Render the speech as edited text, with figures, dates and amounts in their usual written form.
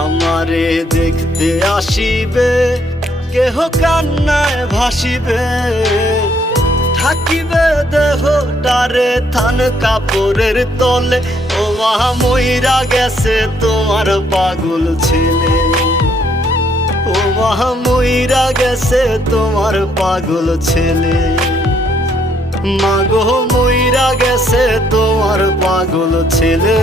আমারে দেখতে আসিবে, কেহ কান্নায় ভাসিবে, থাকিবে দেহটারে থান কাপড়ের তলে। ও মা মইরা গেছে তোমার পাগল ছেলে, ও মা মইরা গেছে তোমার পাগল ছেলে। মাগো মইরা গেছে তোমার পাগল ছেলে।